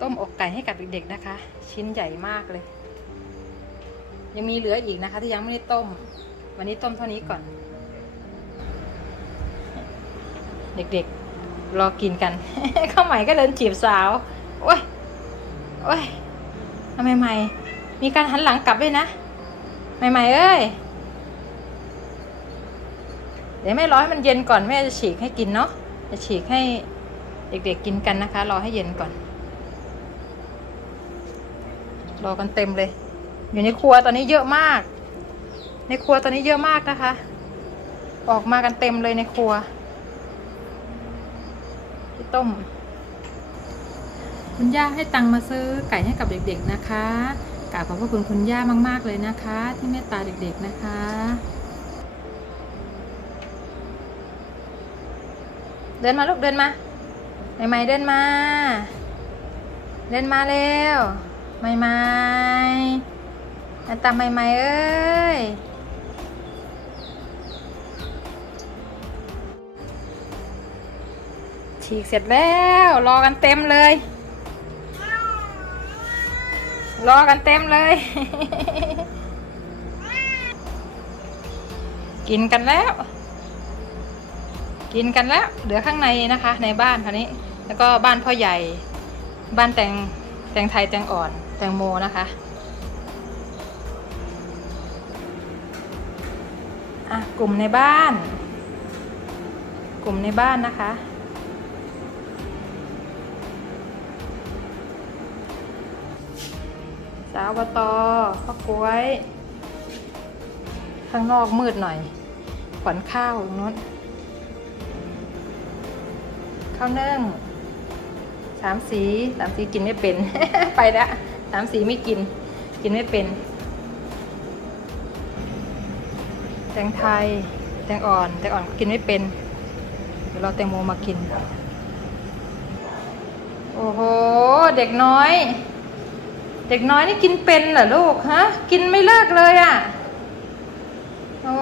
ต้มอกไก่ให้กับเด็กๆนะคะ ชิ้นใหญ่มากเลย ยังมีเหลืออีกนะคะ ที่ยังไม่ได้ต้ม วันนี้ต้มเท่านี้ก่อน เด็กๆ รอกินกัน ข้าวใหม่ก็เดินจีบสาวโอ้ยโอ้ยทำไมใหม่ มีการหันหลังกลับด้วยนะ ใหม่ ๆ เอ้ยเดี๋ยวแม่รอให้มันเย็นก่อนแม่จะฉีกให้กินเนาะจะฉีกให้เด็กๆกินกันนะคะ รอให้เย็นก่อน รอกันเต็มเลย อยู่ในครัวตอนนี้เยอะมาก ในครัวตอนนี้เยอะมากนะคะ ออกมากันเต็มเลยในครัวที่ต้มคุณย่าให้ตังมาซื้อไก่ให้กับเด็กๆนะคะกราบขอบพระคุณคุณย่ามาก ๆ เลยนะคะ ที่เมตตาเด็กๆนะคะเดินมาลูกเดินมา ใหม่ๆเดินมา เดินมาเร็ว ใหม่ๆมาตามใหม่ๆเอ้ยฉีกเสร็จแล้ว รอกันเต็มเลย รอกันเต็มเลย กินกันแล้ว กินกันแล้ว เหลือข้างในนะคะ ในบ้านคันนี้ แล้วก็บ้านพ่อใหญ่ บ้านแตงแตงไทยแตงอ่อน แตงโมนะคะอะกลุ่มในบ้าน กลุ่มในบ้านนะคะ สาวบตข้าวกล้วย ข้างนอกมืดหน่อยขวัญข้าวตรงนู้นข้าวเนึ่งสามสีสามสีกินไม่เป็น ไปแล้ว สามสีไม่กิน กินไม่เป็น แตงไทย แตงอ่อน แตงอ่อนกินไม่เป็น เดี๋ยวเราแตงโมมากิน โอ้โห เด็กน้อย เด็กน้อยนี่กินเป็นเหรอลูกฮะ กินไม่เลิกเลยอะ่ะ โอ้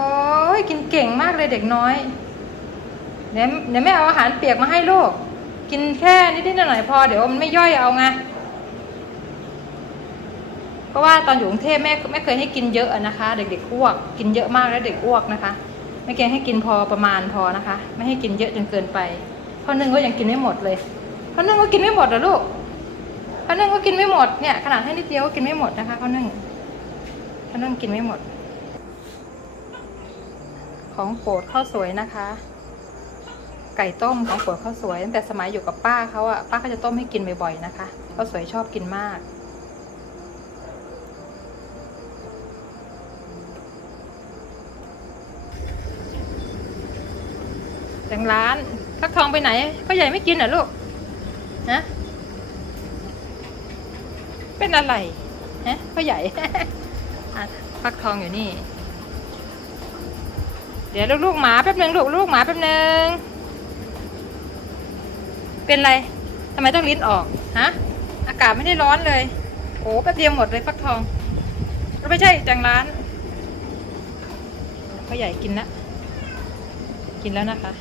ยกินเก่งมากเลยเด็กน้อย เดี๋ยวเดี๋ยวแม่เอาอาหารเปียกมาให้ลูก กินแค่นิดๆหน่อยๆพอ เดี๋ยวมันไม่ย่อยเอาไง เพราะว่าตอนอยู่กรุงเทพแม่ไม่เคยให้กินเยอะนะคะ เด็กๆอ้วก กินเยอะมากแล้วเด็กอ้วกนะคะ ไม่เคยให้กินพอประมาณพอนะคะ ไม่ให้กินเยอะจนเกินไปข้าวนึ่งก็ยังกินไม่หมดเลยข้าวนึ่งก็กินไม่หมดเหรอลูกข้าวนึ่งก็กินไม่หมดเนี่ยขนาดให้นิดเดียวก็กินไม่หมดนะคะข้าวนึ่งข้าวนึ่งกินไม่หมด ของโปรดข้าวสวยนะคะไก่ต้มของโปรดข้าวสวยตั้งแต่สมัยอยู่กับป้าเขาอะป้าก็จะต้มให้กินบ่อยๆนะคะข้าวสวยชอบกินมาก แตงร้านฟักทองไปไหนพ่อใหญ่ไม่กินเหรอลูกฮะเป็นอะไรฮะพ่อใหญ่ฟักทองอยู่นี่ เดี๋ยวลูกๆหมาแป๊บหนึ่งลูกลูกหมาแป๊บหนึ่งเป็นไรทำไมต้องลิ้นออกฮะอากาศไม่ได้ร้อนเลยโอ้แป๊บเดียวหมดเลยฟักทองแล้วไม่ใช่จังร้านพ่อใหญ่กินแล้วกินแล้วนะคะ